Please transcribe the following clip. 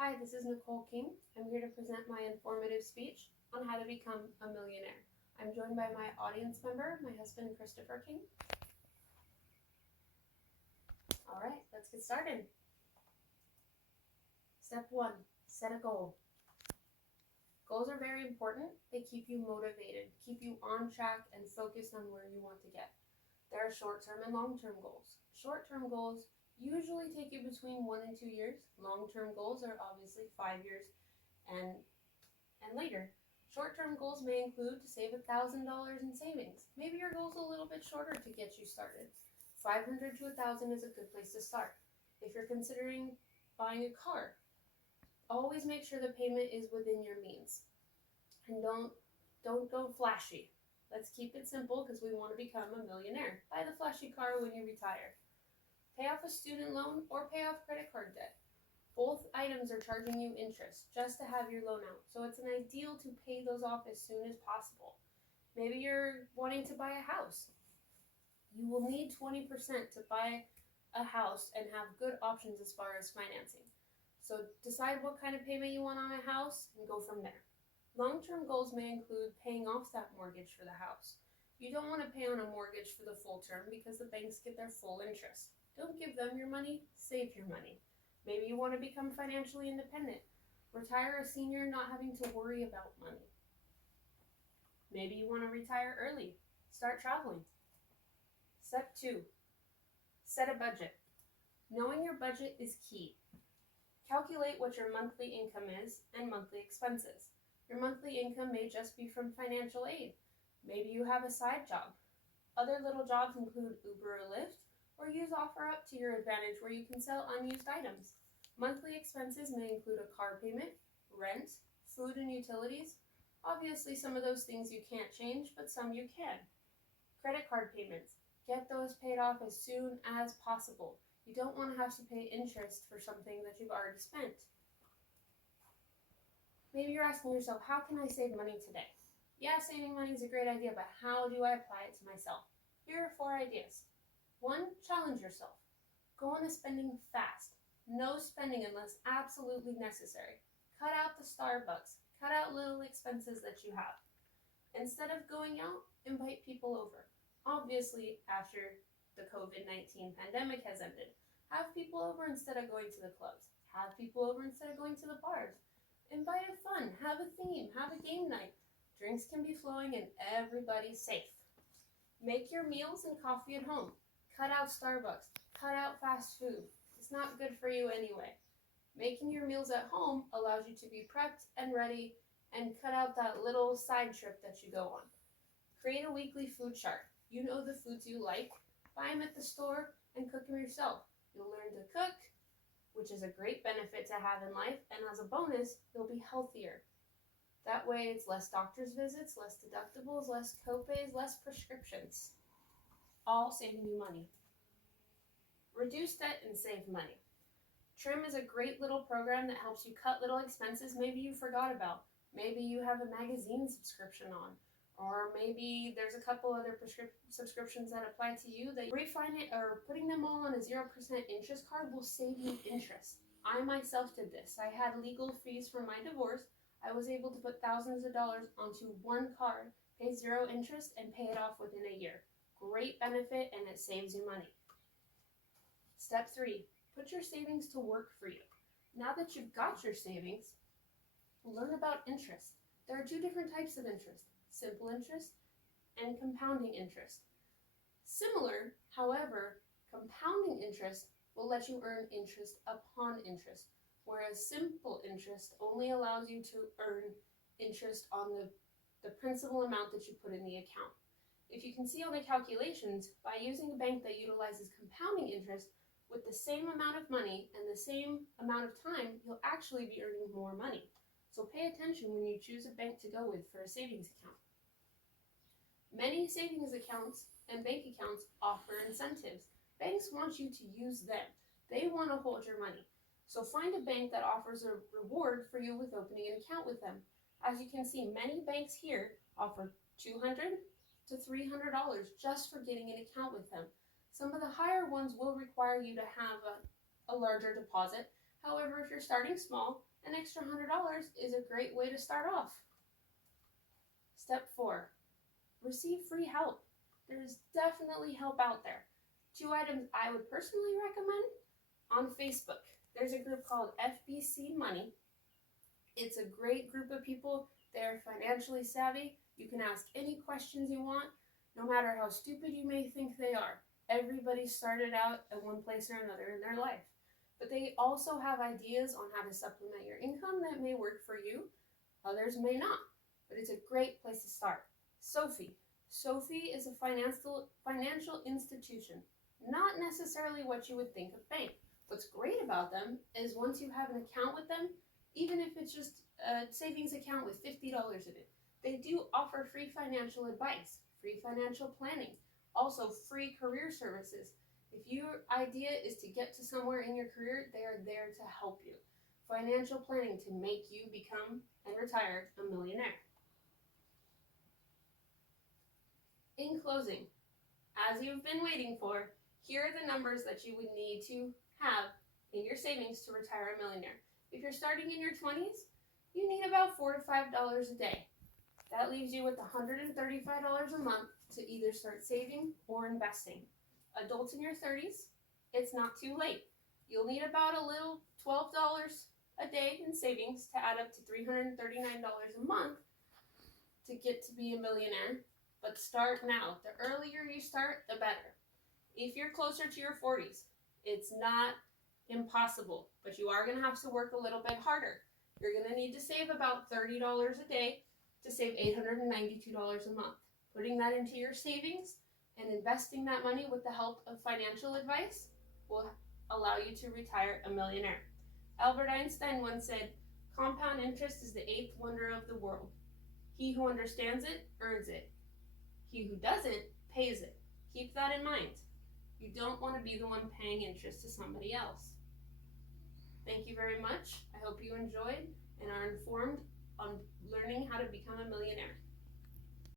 Hi, this is Nicole King. I'm here to present my informative speech on how to become a millionaire. I'm joined by my audience member, my husband, Christopher King. All right, let's get started. Step 1, set a goal. Goals are very important. They keep you motivated, keep you on track and focused on where you want to get. There are short-term and long-term goals. Short-term goals usually take you between 1 and 2 years. Long-term goals are obviously 5 years and later. Short-term goals may include to save $1,000 in savings. Maybe your goal is a little bit shorter to get you started. 500 to 1,000 is a good place to start. If you're considering buying a car, always make sure the payment is within your means. And don't go flashy. Let's keep it simple because we want to become a millionaire. Buy the flashy car when you retire. Pay off a student loan or pay off credit card debt. Both items are charging you interest just to have your loan out, so it's an ideal to pay those off as soon as possible. Maybe you're wanting to buy a house. You will need 20% to buy a house and have good options as far as financing. So decide what kind of payment you want on a house and go from there. Long-term goals may include paying off that mortgage for the house. You don't want to pay on a mortgage for the full term because the banks get their full interest. Don't give them your money, save your money. Maybe you want to become financially independent. Retire a senior not having to worry about money. Maybe you want to retire early. Start traveling. Step 2, set a budget. Knowing your budget is key. Calculate what your monthly income is and monthly expenses. Your monthly income may just be from financial aid. Maybe you have a side job. Other little jobs include Uber or Lyft, or use OfferUp to your advantage where you can sell unused items. Monthly expenses may include a car payment, rent, food and utilities. Obviously, some of those things you can't change, but some you can. Credit card payments. Get those paid off as soon as possible. You don't want to have to pay interest for something that you've already spent. Maybe you're asking yourself, how can I save money today? Yeah, saving money is a great idea, but how do I apply it to myself? Here are 4 ideas. 1, challenge yourself. Go on a spending fast. No spending unless absolutely necessary. Cut out the Starbucks. Cut out little expenses that you have. Instead of going out, invite people over. Obviously, after the COVID-19 pandemic has ended, have people over instead of going to the clubs. Have people over instead of going to the bars. Invite a fun, have a theme, have a game night. Drinks can be flowing and everybody's safe. Make your meals and coffee at home. Cut out Starbucks. Cut out fast food. It's not good for you anyway. Making your meals at home allows you to be prepped and ready and cut out that little side trip that you go on. Create a weekly food chart. You know the foods you like. Buy them at the store and cook them yourself. You'll learn to cook, which is a great benefit to have in life, and as a bonus, you'll be healthier. That way it's less doctor's visits, less deductibles, less copays, less prescriptions. All saving you money. Reduce debt and save money. Trim is a great little program that helps you cut little expenses maybe you forgot about. Maybe you have a magazine subscription on, or maybe there's a couple other subscriptions that apply to you that refinance or putting them all on a 0% interest card will save you interest. I myself did this. I had legal fees for my divorce. I was able to put thousands of dollars onto one card, pay 0 interest, and pay it off within a year. Great benefit, and it saves you money. Step 3, put your savings to work for you. Now that you've got your savings, learn about interest. There are 2 different types of interest, simple interest and compounding interest. Similar, however, compounding interest will let you earn interest upon interest, whereas simple interest only allows you to earn interest on the principal amount that you put in the account. If you can see on the calculations, by using a bank that utilizes compounding interest, with the same amount of money and the same amount of time, you'll actually be earning more money. So pay attention when you choose a bank to go with for a savings account. Many savings accounts and bank accounts offer incentives. Banks want you to use them. They want to hold your money. So find a bank that offers a reward for you with opening an account with them. As you can see, many banks here offer $200 to $300 just for getting an account with them. Some of the higher ones will require you to have a larger deposit, However, if you're starting small, an extra $100 is a great way to start off. Step 4, receive free help. There's definitely help out there. 2 items I would personally recommend on Facebook. There's a group called FBC Money. It's a great group of people. They're financially savvy. You can ask any questions you want, no matter how stupid you may think they are. Everybody started out at one place or another in their life. But they also have ideas on how to supplement your income that may work for you. Others may not, but it's a great place to start. Sophie. Sophie is a financial institution, not necessarily what you would think of bank. What's great about them is once you have an account with them, even if it's just a savings account with $50 in it, they do offer free financial advice, free financial planning, also free career services. If your idea is to get to somewhere in your career, they are there to help you. Financial planning to make you become and retire a millionaire. In closing, as you've been waiting for, here are the numbers that you would need to have in your savings to retire a millionaire. If you're starting in your 20s, you need about $4 to $5 a day. That leaves you with $135 a month to either start saving or investing. Adults in your 30s, it's not too late. You'll need about a little $12 a day in savings to add up to $339 a month to get to be a millionaire. But start now. The earlier you start, the better. If you're closer to your 40s, it's not impossible, but you are going to have to work a little bit harder. You're going to need to save about $30 a day to save $892 a month. Putting that into your savings and investing that money with the help of financial advice will allow you to retire a millionaire. Albert Einstein once said, "Compound interest is the 8th wonder of the world. He who understands it earns it. He who doesn't pays it." Keep that in mind. You don't want to be the one paying interest to somebody else. Thank you very much. I hope you enjoyed and are informed on learning how to become a millionaire.